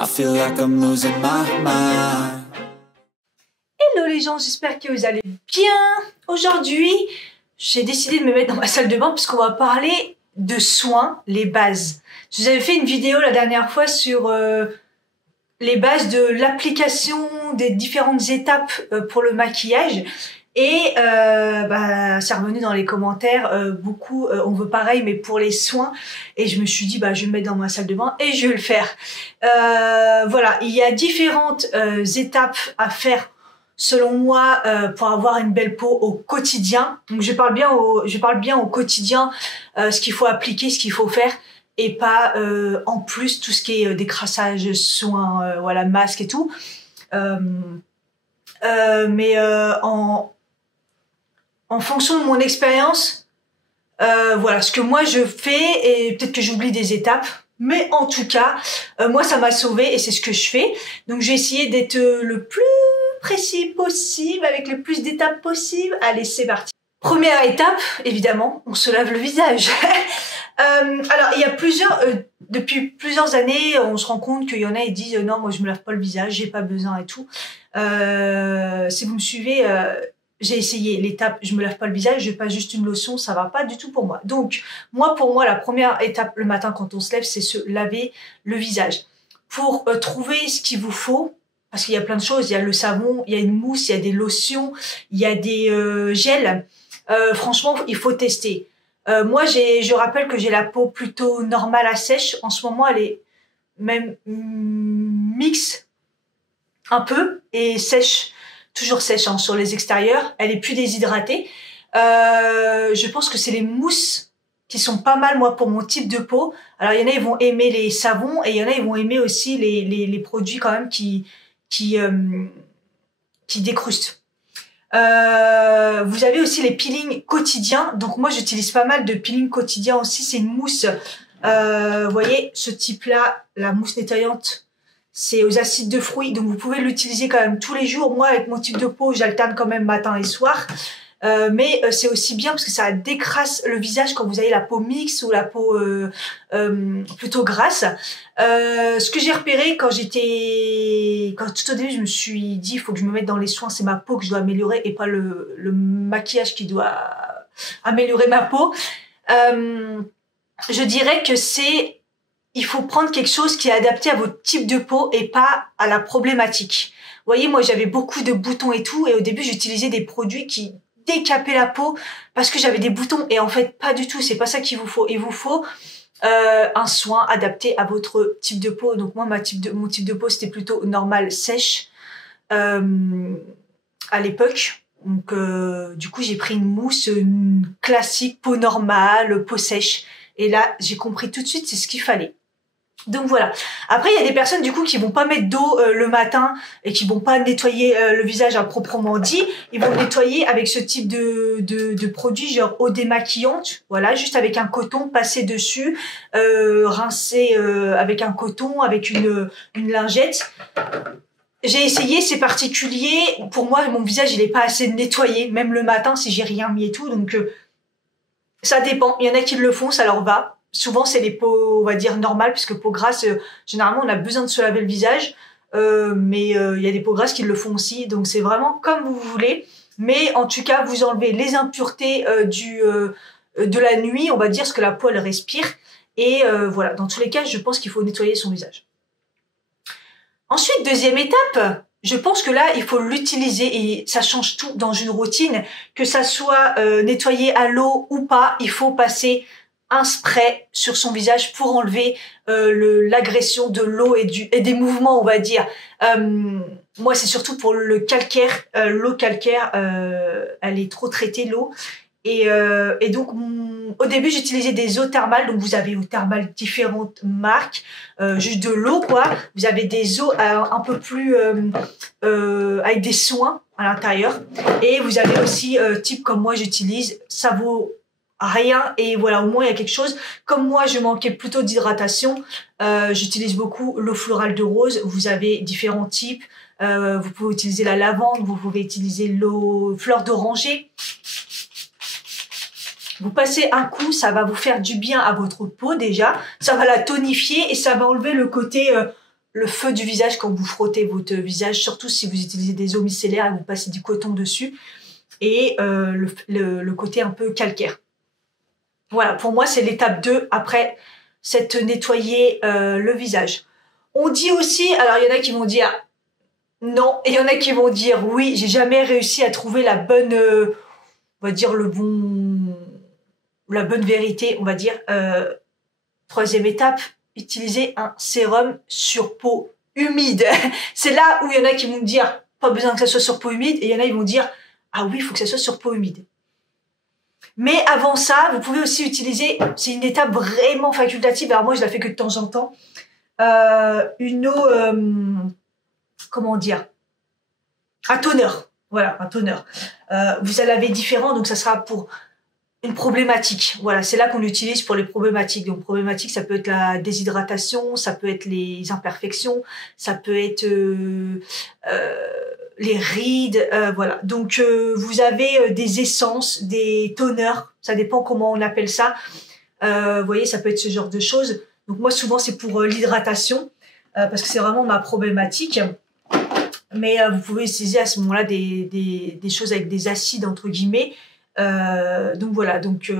I feel like I'm losing my mind. Hello les gens, j'espère que vous allez bien. Aujourd'hui, j'ai décidé de me mettre dans ma salle de bain parce qu'on va parler de soins, les bases. Je vous avais fait une vidéo la dernière fois sur les bases de l'application des différentes étapes pour le maquillage. Et c'est revenu dans les commentaires, beaucoup on veut pareil mais pour les soins, et je me suis dit je vais me mettre dans ma salle de bain et je vais le faire. Voilà, il y a différentes étapes à faire selon moi pour avoir une belle peau au quotidien. Donc je parle bien au quotidien, ce qu'il faut appliquer, ce qu'il faut faire, et pas en plus tout ce qui est décrassage, soins, voilà, masque et tout. En fonction de mon expérience, voilà ce que moi je fais, et peut-être que j'oublie des étapes, mais en tout cas, moi ça m'a sauvée et c'est ce que je fais. Donc j'ai essayé d'être le plus précis possible, avec le plus d'étapes possible. Allez, c'est parti. Première étape, évidemment, on se lave le visage. Alors il y a depuis plusieurs années, on se rend compte qu'il y en a qui disent non, moi je me lave pas le visage, j'ai pas besoin et tout. Si vous me suivez, j'ai essayé l'étape je me lave pas le visage, j'ai pas juste une lotion, ça va pas du tout pour moi. Donc pour moi la première étape le matin quand on se lève, c'est se laver le visage. Pour trouver ce qu'il vous faut, parce qu'il y a plein de choses, il y a le savon, il y a une mousse, il y a des lotions, il y a des gels. Franchement, il faut tester. Moi, je rappelle que j'ai la peau plutôt normale à sèche. En ce moment, elle est même mix un peu et sèche, toujours sèche hein, sur les extérieurs. Elle est plus déshydratée. Je pense que c'est les mousses qui sont pas mal, moi, pour mon type de peau. Alors, il y en a, ils vont aimer les savons, et il y en a, ils vont aimer aussi les produits quand même qui décrustent. Vous avez aussi les peelings quotidiens. Donc moi j'utilise pas mal de peelings quotidiens aussi. C'est une mousse, vous voyez ce type là, la mousse nettoyante, c'est aux acides de fruits, donc vous pouvez l'utiliser quand même tous les jours. Moi avec mon type de peau j'alterne quand même matin et soir, mais c'est aussi bien parce que ça décrasse le visage quand vous avez la peau mixte ou la peau plutôt grasse. Ce que j'ai repéré quand tout au début je me suis dit il faut que je me mette dans les soins, c'est ma peau que je dois améliorer et pas le maquillage qui doit améliorer ma peau. Je dirais que il faut prendre quelque chose qui est adapté à votre type de peau et pas à la problématique. Vous voyez, moi j'avais beaucoup de boutons et tout, et au début j'utilisais des produits qui décapaient la peau parce que j'avais des boutons, et en fait pas du tout, c'est pas ça qu'il vous faut. Il vous faut un soin adapté à votre type de peau. Donc moi mon type de peau c'était plutôt normal sèche à l'époque. Donc du coup j'ai pris une mousse classique, peau normale, peau sèche, et là j'ai compris tout de suite c'est ce qu'il fallait. Donc voilà. Après il y a des personnes du coup qui vont pas mettre d'eau le matin et qui vont pas nettoyer le visage à proprement dit. Ils vont nettoyer avec ce type de produit, genre eau démaquillante, voilà, juste avec un coton, passer dessus, rincer avec un coton, avec une lingette. J'ai essayé, c'est particulier. Pour moi, mon visage, il est pas assez nettoyé, même le matin si j'ai rien mis et tout. Donc ça dépend. Il y en a qui le font, ça leur va. Souvent, c'est les peaux, on va dire, normales, puisque peau grasse, généralement, on a besoin de se laver le visage. Mais il y a des peaux grasses qui le font aussi. Donc, c'est vraiment comme vous voulez. Mais en tout cas, vous enlevez les impuretés de la nuit, on va dire, ce que la peau, elle respire. Et voilà, dans tous les cas, je pense qu'il faut nettoyer son visage. Ensuite, deuxième étape, je pense que là, il faut l'utiliser, et ça change tout dans une routine. Que ça soit nettoyé à l'eau ou pas, il faut passer un spray sur son visage pour enlever l'agression de l'eau et des mouvements, on va dire. Moi, c'est surtout pour le calcaire. L'eau calcaire, elle est trop traitée, l'eau. Et donc, au début, j'utilisais des eaux thermales. Donc, vous avez eaux thermales différentes marques, juste de l'eau, quoi. Vous avez des eaux un peu plus avec des soins à l'intérieur. Et vous avez aussi, type comme moi, j'utilise, ça vaut rien, et voilà, au moins il y a quelque chose. Comme moi je manquais plutôt d'hydratation, j'utilise beaucoup l'eau florale de rose. Vous avez différents types, vous pouvez utiliser la lavande, vous pouvez utiliser l'eau fleur d'oranger. Vous passez un coup, ça va vous faire du bien à votre peau déjà, ça va la tonifier et ça va enlever le côté le feu du visage quand vous frottez votre visage, surtout si vous utilisez des eaux micellaires et vous passez du coton dessus, et le côté un peu calcaire. Voilà, pour moi, c'est l'étape 2 après s'être nettoyé le visage. On dit aussi, alors il y en a qui vont dire non, et il y en a qui vont dire oui, j'ai jamais réussi à trouver la bonne, on va dire la bonne vérité, on va dire. Troisième étape, utiliser un sérum sur peau humide. C'est là où il y en a qui vont me dire pas besoin que ça soit sur peau humide, et il y en a qui vont dire ah oui, il faut que ça soit sur peau humide. Mais avant ça, vous pouvez aussi utiliser, c'est une étape vraiment facultative, alors moi je la fais que de temps en temps, une eau, comment dire, un toner. Voilà, un toner. Vous en avez différents, donc ça sera pour une problématique. Voilà, c'est là qu'on l'utilise pour les problématiques. Donc problématique, ça peut être la déshydratation, ça peut être les imperfections, ça peut être les rides, voilà. Donc vous avez des essences, des toners, ça dépend comment on appelle ça. Vous voyez, ça peut être ce genre de choses. Donc moi souvent c'est pour l'hydratation parce que c'est vraiment ma problématique. Mais vous pouvez utiliser à ce moment-là des choses avec des acides entre guillemets. Donc voilà, donc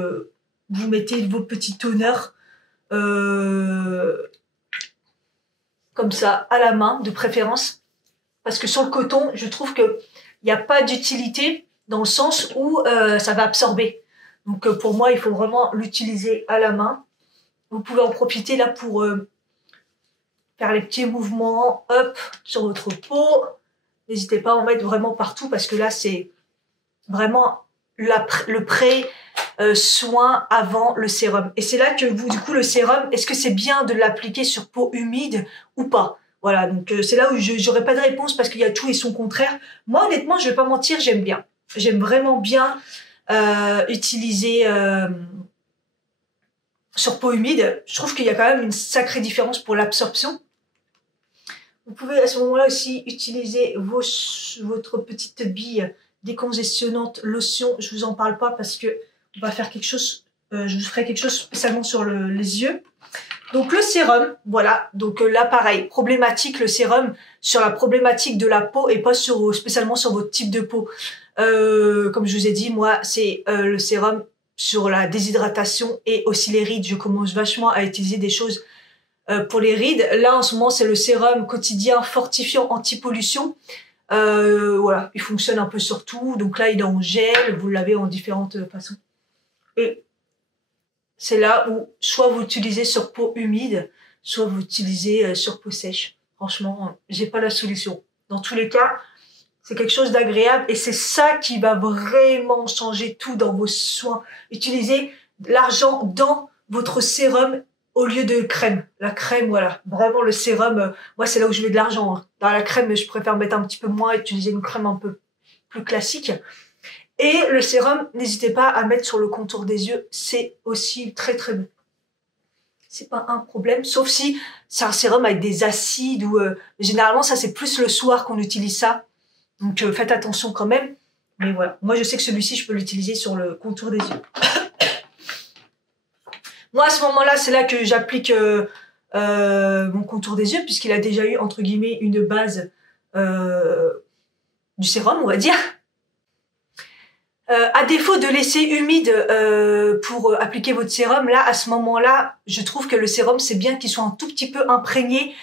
vous mettez vos petits toners comme ça à la main de préférence, parce que sur le coton, je trouve que il n'y a pas d'utilité dans le sens où ça va absorber. Donc pour moi, il faut vraiment l'utiliser à la main. Vous pouvez en profiter là pour faire les petits mouvements, hop, sur votre peau. N'hésitez pas à en mettre vraiment partout parce que là, c'est vraiment le pré-soin avant le sérum. Et c'est là que vous, du coup, le sérum, est-ce que c'est bien de l'appliquer sur peau humide ou pas? Voilà, donc c'est là où j'aurais pas de réponse parce qu'il y a tout et son contraire. Moi, honnêtement, je vais pas mentir, j'aime bien. J'aime vraiment bien utiliser sur peau humide. Je trouve qu'il y a quand même une sacrée différence pour l'absorption. Vous pouvez à ce moment-là aussi utiliser votre petite bille décongestionnante lotion. Je vous en parle pas parce que on va faire quelque chose. Je vous ferai quelque chose spécialement sur les yeux. Donc le sérum, voilà. Donc là pareil, problématique le sérum sur la problématique de la peau et pas spécialement sur votre type de peau. Comme je vous ai dit, moi c'est le sérum sur la déshydratation et aussi les rides. Je commence vachement à utiliser des choses pour les rides. Là en ce moment c'est le sérum quotidien fortifiant anti-pollution. Voilà, il fonctionne un peu sur tout. Donc là il est en gel, vous l'avez en différentes façons. Et c'est là où soit vous utilisez sur peau humide, soit vous utilisez sur peau sèche. Franchement, j'ai pas la solution. Dans tous les cas, c'est quelque chose d'agréable et c'est ça qui va vraiment changer tout dans vos soins. Utilisez l'argent dans votre sérum au lieu de crème. La crème, voilà. Vraiment, le sérum, moi, c'est là où je mets de l'argent. Hein. Dans la crème, je préfère mettre un petit peu moins et utiliser une crème un peu plus classique. Et le sérum, n'hésitez pas à mettre sur le contour des yeux. C'est aussi très, très bon. C'est pas un problème, sauf si c'est un sérum avec des acides ou... généralement, ça, c'est plus le soir qu'on utilise ça. Donc, faites attention quand même. Mais voilà. Moi, je sais que celui-ci, je peux l'utiliser sur le contour des yeux. Moi, à ce moment-là, c'est là que j'applique mon contour des yeux, puisqu'il a déjà eu, entre guillemets, une base du sérum, on va dire. À défaut de laisser humide pour appliquer votre sérum, là, à ce moment-là, je trouve que le sérum, c'est bien qu'il soit un tout petit peu imprégné,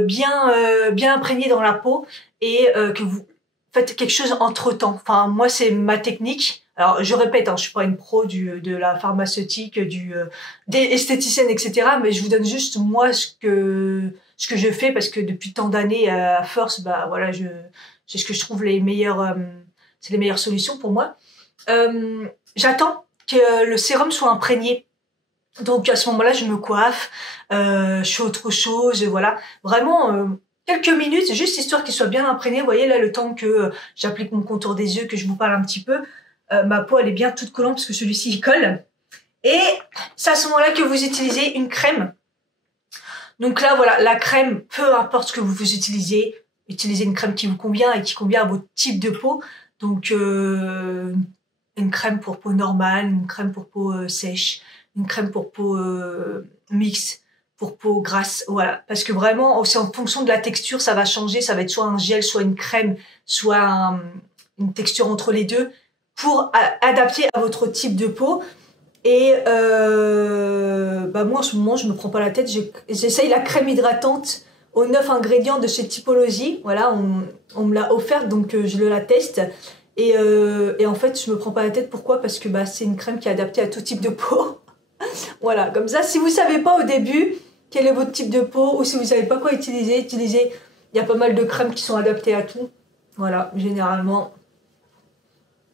bien imprégné dans la peau, et que vous faites quelque chose entre-temps. Enfin, moi, c'est ma technique. Alors, je répète, hein, je suis pas une pro de la pharmaceutique, des esthéticiennes, etc. Mais je vous donne juste moi ce que je fais parce que depuis tant d'années, à force, bah voilà, c'est ce que je trouve les meilleures, c'est les meilleures solutions pour moi. J'attends que le sérum soit imprégné. Donc à ce moment-là, je me coiffe, je fais autre chose, voilà. Vraiment quelques minutes, juste histoire qu'il soit bien imprégné. Vous voyez là, le temps que j'applique mon contour des yeux, que je vous parle un petit peu. Ma peau, elle est bien toute collante parce que celui-ci, il colle. Et c'est à ce moment-là que vous utilisez une crème. Donc là, voilà, la crème, peu importe ce que vous utilisez, utilisez une crème qui vous convient et qui convient à votre type de peau. Donc, une crème pour peau normale, une crème pour peau sèche, une crème pour peau mixte, pour peau grasse, voilà. Parce que vraiment, c'est en fonction de la texture, ça va changer. Ça va être soit un gel, soit une crème, soit une texture entre les deux pour adapter à votre type de peau. Et bah moi, en ce moment, je me prends pas la tête. J'essaye la crème hydratante aux 9 ingrédients de cette typologie. Voilà, on me l'a offerte, donc je la teste. Et en fait, je me prends pas la tête. Pourquoi? Parce que bah, c'est une crème qui est adaptée à tout type de peau. Voilà, comme ça, si vous savez pas au début quel est votre type de peau ou si vous savez pas quoi utiliser. Il y a pas mal de crèmes qui sont adaptées à tout. Voilà, généralement,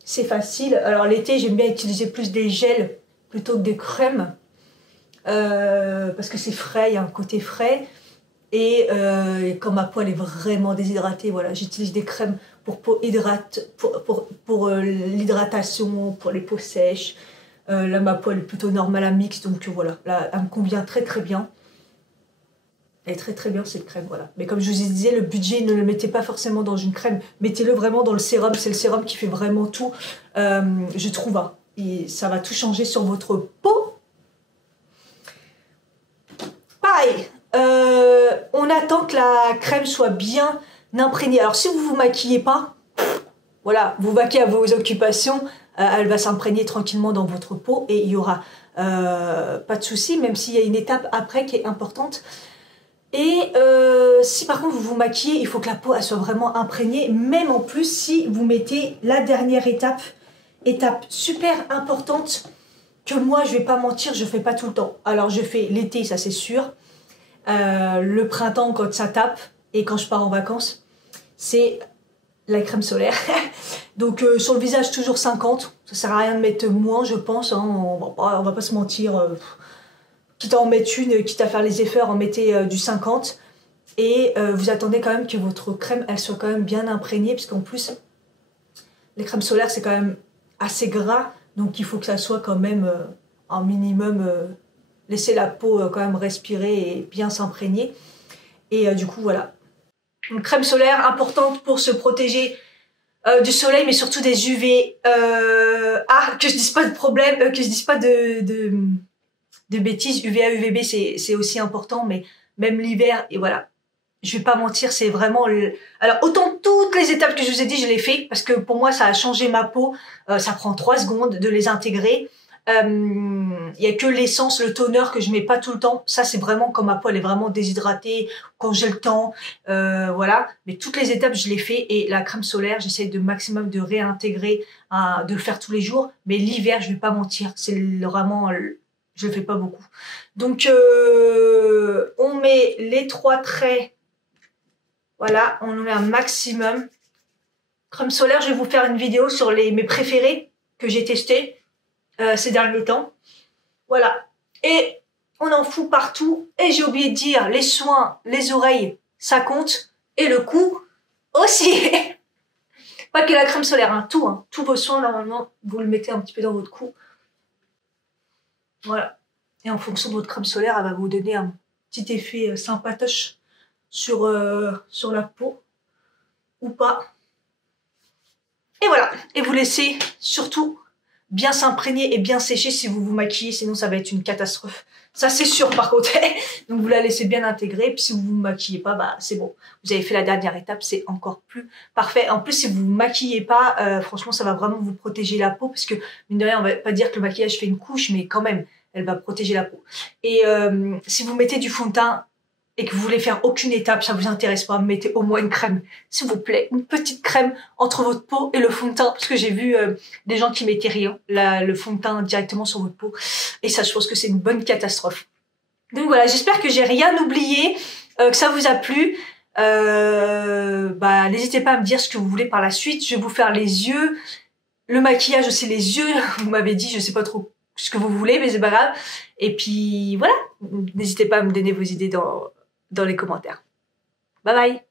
c'est facile. Alors l'été, j'aime bien utiliser plus des gels plutôt que des crèmes parce que c'est frais, il y a un côté frais. Et quand ma peau elle est vraiment déshydratée, voilà, j'utilise des crèmes pour peau pour l'hydratation, pour les peaux sèches. Là, ma peau elle est plutôt normale à mix, donc voilà, là, elle me convient très très bien. Elle est très très bien cette crème, voilà. Mais comme je vous disais, le budget, ne le mettez pas forcément dans une crème, mettez-le vraiment dans le sérum. C'est le sérum qui fait vraiment tout, je trouve. Hein. Et ça va tout changer sur votre peau. Pareil, on attend que la crème soit bien imprégnée. Alors si vous vous maquillez pas, voilà, vous vaquez à vos occupations, elle va s'imprégner tranquillement dans votre peau et il y aura pas de souci, même s'il y a une étape après qui est importante. Et si par contre vous vous maquillez, il faut que la peau elle soit vraiment imprégnée, même en plus si vous mettez la dernière étape super importante que moi je vais pas mentir, je fais pas tout le temps. Alors je fais l'été, ça c'est sûr, le printemps quand ça tape et quand je pars en vacances, c'est la crème solaire. Donc sur le visage toujours 50, ça sert à rien de mettre moins je pense, hein. On va pas se mentir. Quitte à en mettre une, quitte à faire les effets, en mettez du 50. Et vous attendez quand même que votre crème, elle soit quand même bien imprégnée, parce qu'en plus, les crèmes solaires, c'est quand même assez gras. Donc il faut que ça soit quand même un minimum, laisser la peau quand même respirer et bien s'imprégner. Et du coup, voilà. Une crème solaire importante pour se protéger du soleil, mais surtout des UV. Que je dise pas de problème, que je dise pas de bêtises, UVA, UVB, c'est aussi important, mais même l'hiver, et voilà. Je vais pas mentir, c'est vraiment... Alors, autant toutes les étapes que je vous ai dit, je les fais, parce que pour moi, ça a changé ma peau. Ça prend 3 secondes de les intégrer. Il y a que l'essence, le toner que je mets pas tout le temps. Ça, c'est vraiment quand ma peau, elle est vraiment déshydratée, quand j'ai le temps, voilà. Mais toutes les étapes, je les fais. Et la crème solaire, j'essaie de maximum de réintégrer, de le faire tous les jours. Mais l'hiver, je vais pas mentir, c'est vraiment... Je le fais pas beaucoup. Donc, on met les 3 traits. Voilà, on en met un maximum. Crème solaire, je vais vous faire une vidéo sur mes préférés que j'ai testés ces derniers temps. Voilà. Et on en fout partout. Et j'ai oublié de dire, les soins, les oreilles, ça compte. Et le cou aussi. Pas que la crème solaire, hein, tout. Hein. Tous vos soins, normalement, vous le mettez un petit peu dans votre cou. Voilà. Et en fonction de votre crème solaire, elle va vous donner un petit effet sympatoche sur la peau. Ou pas. Et voilà. Et vous laissez surtout bien s'imprégner et bien sécher si vous vous maquillez. Sinon, ça va être une catastrophe. Ça, c'est sûr par contre. Donc, vous la laissez bien intégrer. Puis si vous vous maquillez pas, bah c'est bon. Vous avez fait la dernière étape. C'est encore plus parfait. En plus, si vous vous maquillez pas, franchement, ça va vraiment vous protéger la peau. Parce que, mine de rien, on va pas dire que le maquillage fait une couche. Mais quand même, elle va protéger la peau. Et si vous mettez du fond de teint et que vous voulez faire aucune étape, ça vous intéresse pas, mettez au moins une crème, s'il vous plaît, une petite crème entre votre peau et le fond de teint, parce que j'ai vu des gens qui mettaient rien, le fond de teint directement sur votre peau, et ça, je pense que c'est une bonne catastrophe. Donc voilà, j'espère que j'ai rien oublié, que ça vous a plu. N'hésitez pas à me dire ce que vous voulez par la suite. Je vais vous faire les yeux, le maquillage aussi, les yeux. Vous m'avez dit, je sais pas trop ce que vous voulez, mais c'est pas grave. Et puis voilà, n'hésitez pas à me donner vos idées dans les commentaires. Bye bye.